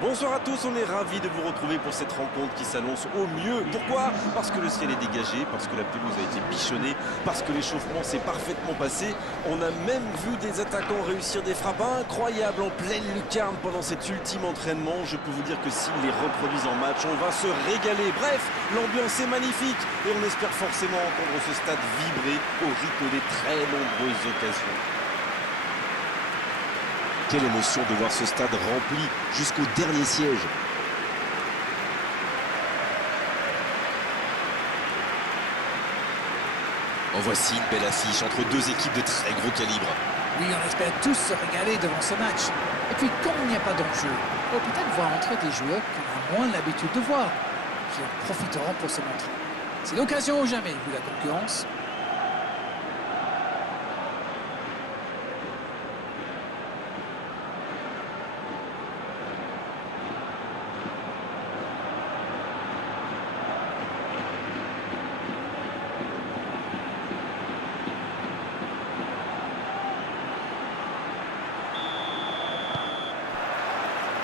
Bonsoir à tous, on est ravis de vous retrouver pour cette rencontre qui s'annonce au mieux. Pourquoi? Parce que le ciel est dégagé, parce que la pelouse a été bichonnée, parce que l'échauffement s'est parfaitement passé. On a même vu des attaquants réussir des frappes incroyables en pleine lucarne pendant cet ultime entraînement. Je peux vous dire que s'ils les reproduisent en match, on va se régaler. Bref, l'ambiance est magnifique et on espère forcément entendre ce stade vibrer au rythme des très nombreuses occasions. Quelle émotion de voir ce stade rempli jusqu'au dernier siège. En voici une belle affiche entre deux équipes de très gros calibre. Oui, on espère tous se régaler devant ce match. Et puis, comme il n'y a pas d'enjeu, on peut peut-être voir entrer des joueurs qu'on a moins l'habitude de voir, qui en profiteront pour se montrer. C'est l'occasion ou jamais, vu la concurrence.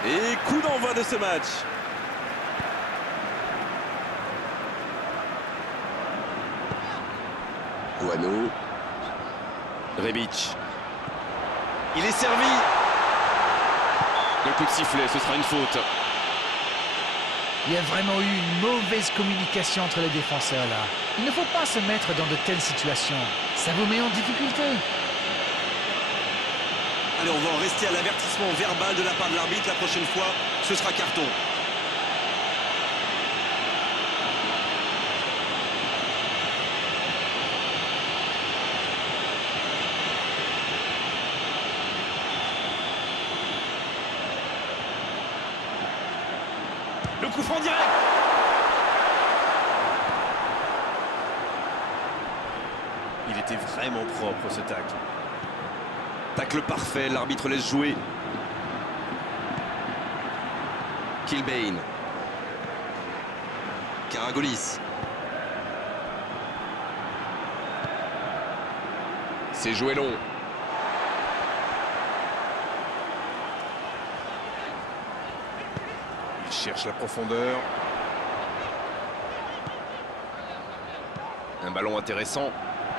Et coup d'envoi de ce match. Guano. Rebic. Il est servi. Le coup de sifflet, ce sera une faute. Il y a vraiment eu une mauvaise communication entre les défenseurs là. Il ne faut pas se mettre dans de telles situations. Ça vous met en difficulté. Allez, on va en rester à l'avertissement verbal de la part de l'arbitre. La prochaine fois, ce sera carton. Le coup franc direct. Il était vraiment propre ce tacle. Tacle parfait, l'arbitre laisse jouer. Kilbane. Karagolis. C'est joué long. Il cherche la profondeur. Un ballon intéressant.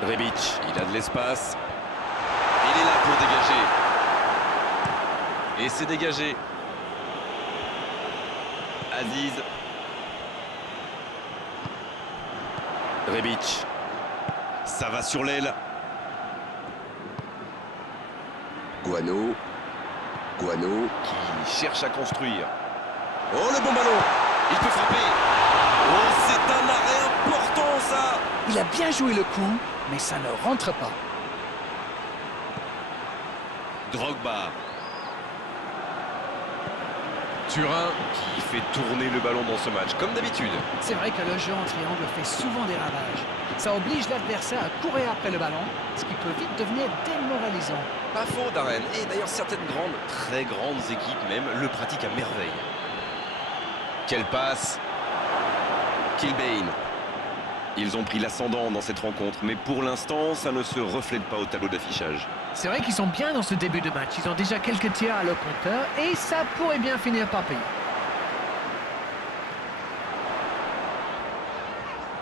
Rebic, il a de l'espace. Il est là pour dégager. Et c'est dégagé. Aziz. Rebic. Ça va sur l'aile. Guano. Guano qui cherche à construire. Oh, le bon ballon. Il peut frapper. Oh, c'est un arrêt important, ça. Il a bien joué le coup, mais ça ne rentre pas. Drogba. Turin. Qui fait tourner le ballon dans ce match, comme d'habitude. C'est vrai que le jeu en triangle fait souvent des ravages. Ça oblige l'adversaire à courir après le ballon, ce qui peut vite devenir démoralisant. Pas faux, Darren. Et d'ailleurs, certaines grandes, très grandes équipes même, le pratiquent à merveille. Quelle passe. Kilbane. Ils ont pris l'ascendant dans cette rencontre, mais pour l'instant, ça ne se reflète pas au tableau d'affichage. C'est vrai qu'ils sont bien dans ce début de match. Ils ont déjà quelques tirs à leur compteur et ça pourrait bien finir par payer.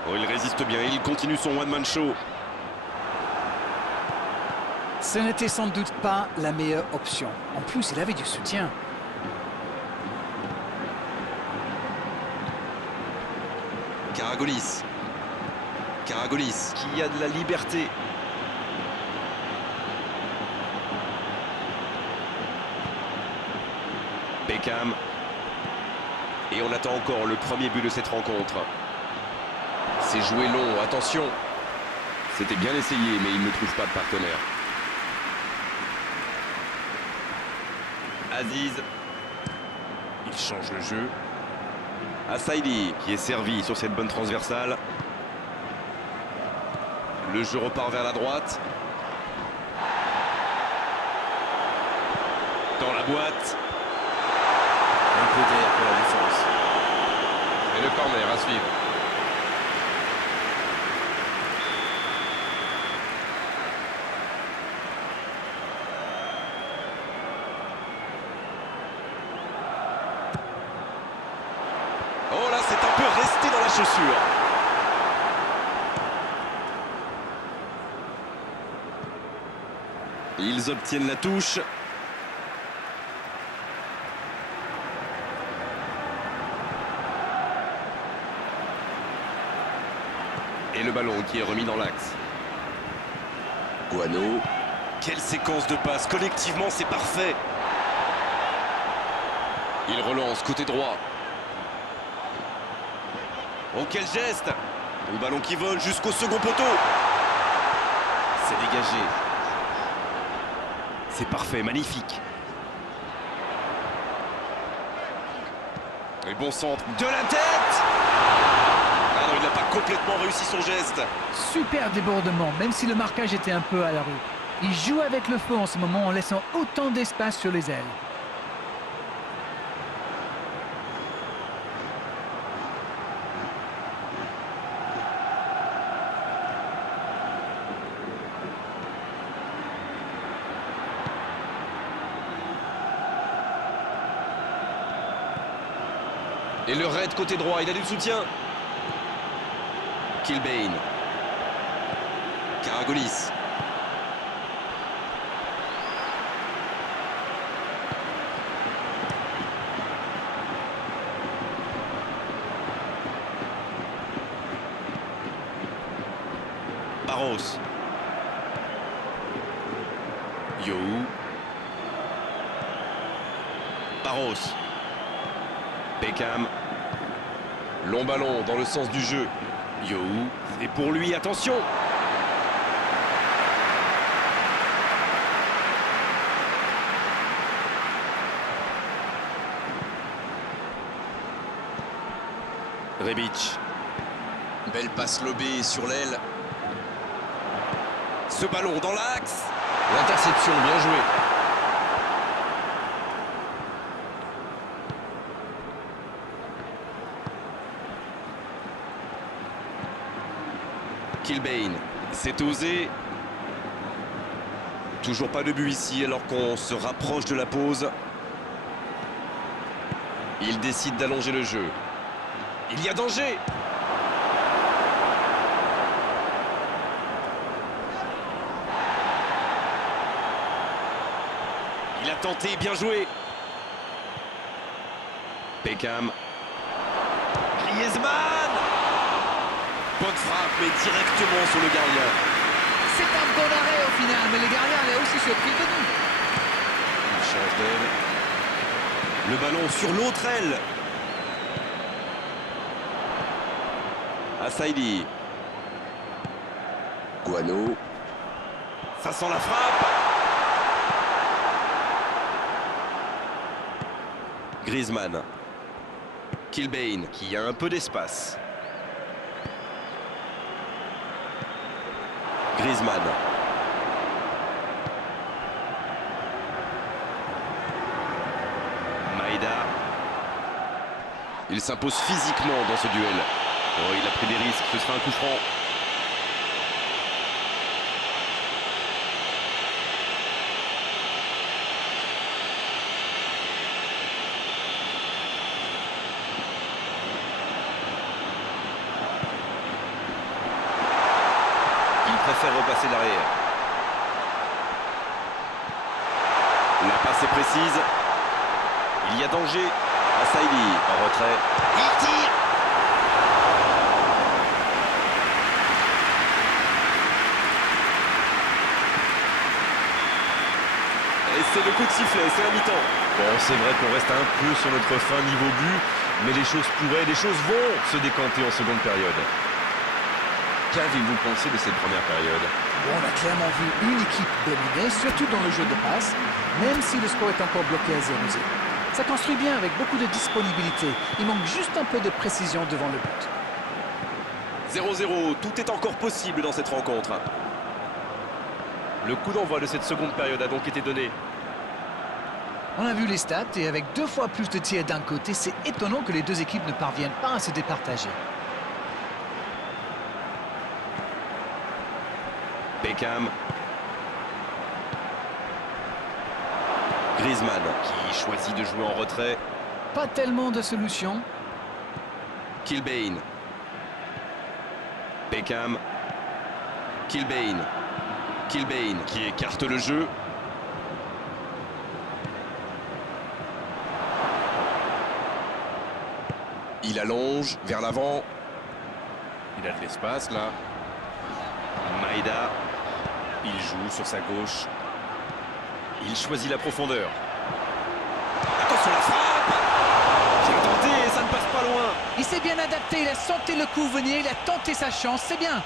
Oh, il résiste bien, il continue son one-man show. Ce n'était sans doute pas la meilleure option. En plus, il avait du soutien. Karagolis. Karagolis, qui a de la liberté. Beckham. Et on attend encore le premier but de cette rencontre. C'est joué long, attention. C'était bien essayé, mais il ne trouve pas de partenaire. Aziz. Il change le jeu. Assaidi, qui est servi sur cette bonne transversale. Le jeu repart vers la droite. Dans la boîte. Un peu d'air pour la défense. Et le corner à suivre. rester dans la chaussure. Ils obtiennent la touche. Et le ballon qui est remis dans l'axe. Guano. Quelle séquence de passes. Collectivement, c'est parfait. Il relance côté droit. Oh, quel geste! Le ballon qui vole jusqu'au second poteau. C'est dégagé. C'est parfait, magnifique. Et bon centre de la tête! Ah non, il n'a pas complètement réussi son geste. Super débordement, même si le marquage était un peu à la rue. Il joue avec le feu en ce moment en laissant autant d'espace sur les ailes. Et le raid côté droit, il a du soutien. Kilbane. Karagolis. Barros. Yo. Barros. Beckham. Long ballon dans le sens du jeu. Yo. Et pour lui, attention. Rebic. Belle passe lobée sur l'aile. Ce ballon dans l'axe. L'interception, bien joué. Kilbane, c'est osé. Toujours pas de but ici alors qu'on se rapproche de la pause. Il décide d'allonger le jeu. Il y a danger. Il a tenté, bien joué. Beckham. Griezmann. Bonne frappe, mais directement sur le gardien. C'est un bon arrêt au final, mais le gardien l'a aussi surpris que nous. Il change d'aile. Le ballon sur l'autre aile. Assaidi. Guano. Ça sent la frappe. Griezmann. Kilbane qui a un peu d'espace. Griezmann. Maïda. Il s'impose physiquement dans ce duel. Oh, il a pris des risques, ce sera un coup franc. Préfère repasser derrière. La passe est précise. Il y a danger. Assaidi en retrait. Il tire. Et c'est le coup de sifflet, c'est la mi-temps. Bon, c'est vrai qu'on reste un peu sur notre fin niveau but, mais les choses pourraient, les choses vont se décanter en seconde période. Qu'avez-vous pensé de cette première période? Bon, on a clairement vu une équipe dominée, surtout dans le jeu de passe, même si le score est encore bloqué à 0-0. Ça construit bien avec beaucoup de disponibilité. Il manque juste un peu de précision devant le but. 0-0, tout est encore possible dans cette rencontre. Le coup d'envoi de cette seconde période a donc été donné. On a vu les stats et avec 2 fois plus de tirs d'un côté, c'est étonnant que les deux équipes ne parviennent pas à se départager. Beckham. Griezmann qui choisit de jouer en retrait. Pas tellement de solutions. Kilbane. Beckham. Kilbane. Kilbane qui écarte le jeu. Il allonge vers l'avant. Il a de l'espace là. Maïda. Il joue sur sa gauche. Il choisit la profondeur. Attention la frappe. Bien tenté et ça ne passe pas loin. Il s'est bien adapté, il a senti le coup venir, il a tenté sa chance, c'est bien.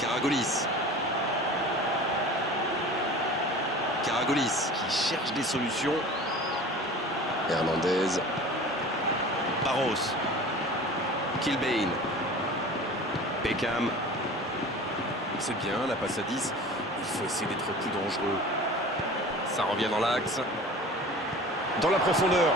Karagolis. Karagolis Qui cherche des solutions. Hernandez. Barros. Kilbane. Beckham. C'est bien, la passe à 10. Il faut essayer d'être plus dangereux. Ça revient dans l'axe. Dans la profondeur.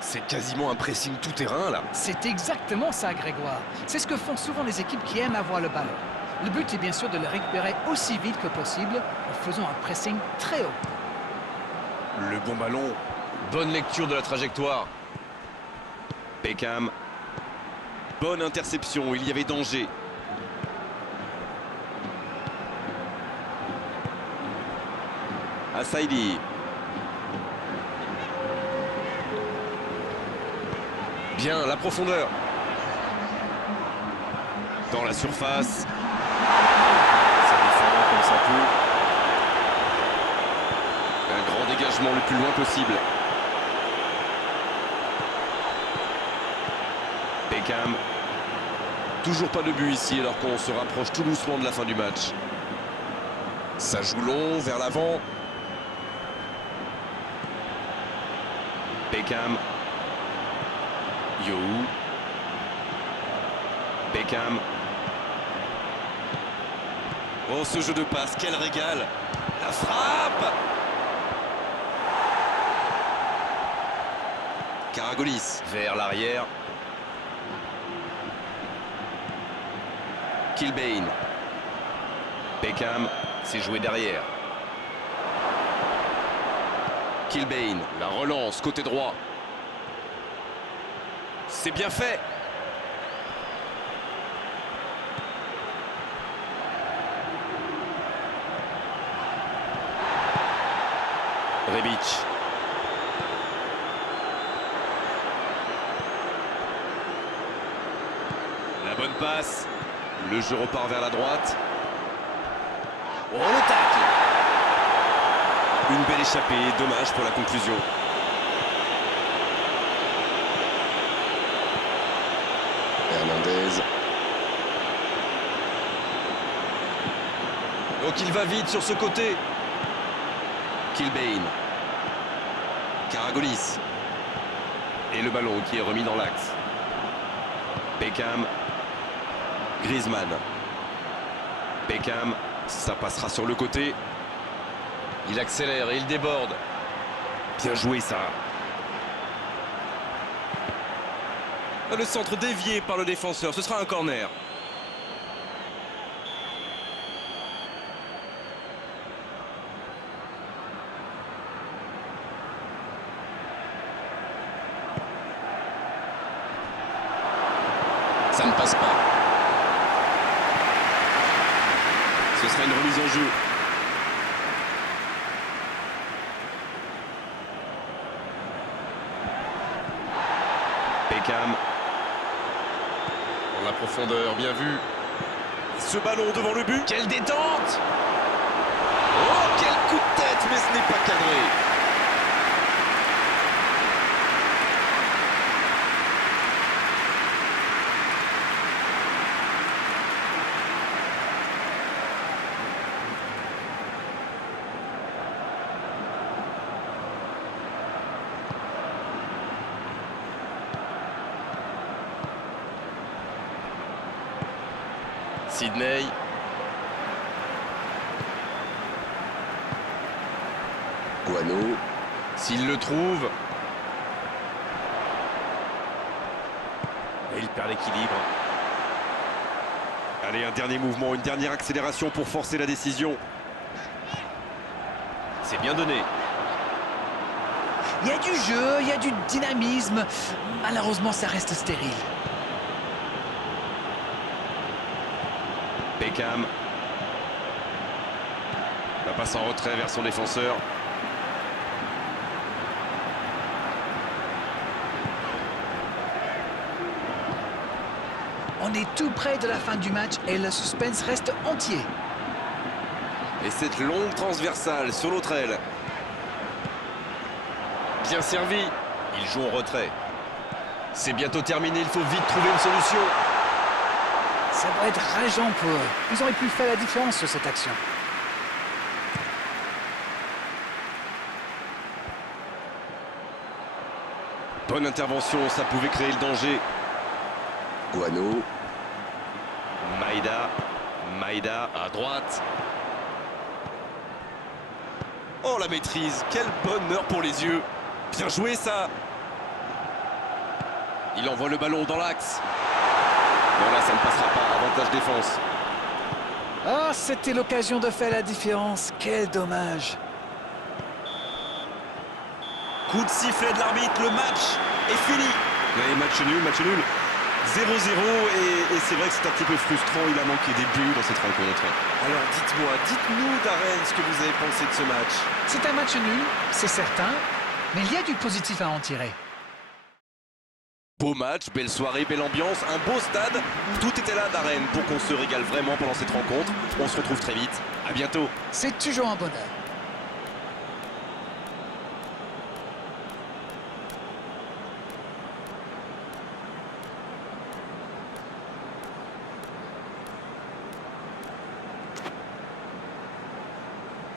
C'est quasiment un pressing tout-terrain là. C'est exactement ça, Grégoire. C'est ce que font souvent les équipes qui aiment avoir le ballon. Le but est bien sûr de le récupérer aussi vite que possible en faisant un pressing très haut. Le bon ballon. Bonne lecture de la trajectoire. Beckham. Bonne interception, il y avait danger. Assaidi. Bien, la profondeur. Dans la surface. Ça défend comme ça peut. Un grand dégagement le plus loin possible. Beckham. Toujours pas de but ici alors qu'on se rapproche tout doucement de la fin du match. Ça joue long vers l'avant. Beckham. Yo. Beckham. Oh, ce jeu de passe, quel régal. La frappe. Karagolis vers l'arrière. Kilbane. Beckham s'est joué derrière. Kilbane, la relance côté droit. C'est bien fait. Rebic. La bonne passe. Le jeu repart vers la droite. Oh, le tacle. Une belle échappée, dommage pour la conclusion. Hernandez. Donc il va vite sur ce côté. Kilbane. Karagolis. Et le ballon qui est remis dans l'axe. Beckham. Griezmann. Beckham. Ça passera sur le côté. Il accélère et il déborde. Bien joué ça. Le centre dévié par le défenseur. Ce sera un corner. Ça ne passe pas. Ce sera une remise en jeu. Beckham. Dans la profondeur, bien vu. Ce ballon devant le but. Quelle détente! Oh, quel coup de tête, mais ce n'est pas cadré. Sydney. Guano. S'il le trouve. Et il perd l'équilibre. Allez, un dernier mouvement, une dernière accélération pour forcer la décision. C'est bien donné. Il y a du jeu, il y a du dynamisme. Malheureusement, ça reste stérile. Beckham. La passe en retrait vers son défenseur. On est tout près de la fin du match et le suspense reste entier. Et cette longue transversale sur l'autre aile. Bien servi. Il joue en retrait. C'est bientôt terminé, il faut vite trouver une solution. Ça doit être rageant pour eux. Ils auraient pu faire la différence sur cette action. Bonne intervention, ça pouvait créer le danger. Guano. Maïda à droite. Oh, la maîtrise, quel bonheur pour les yeux. Bien joué ça. Il envoie le ballon dans l'axe. Bon là, ça ne passera pas, avantage défense. Ah, c'était l'occasion de faire la différence. Quel dommage. Coup de sifflet de l'arbitre, le match est fini. Ouais, match nul. 0-0 et c'est vrai que c'est un petit peu frustrant, il a manqué des buts dans cette rencontre. Alors dites-nous Darren ce que vous avez pensé de ce match. C'est un match nul, c'est certain, mais il y a du positif à en tirer. Beau match, belle soirée, belle ambiance, un beau stade. Tout était là Darren pour qu'on se régale vraiment pendant cette rencontre. On se retrouve très vite, à bientôt. C'est toujours un bonheur.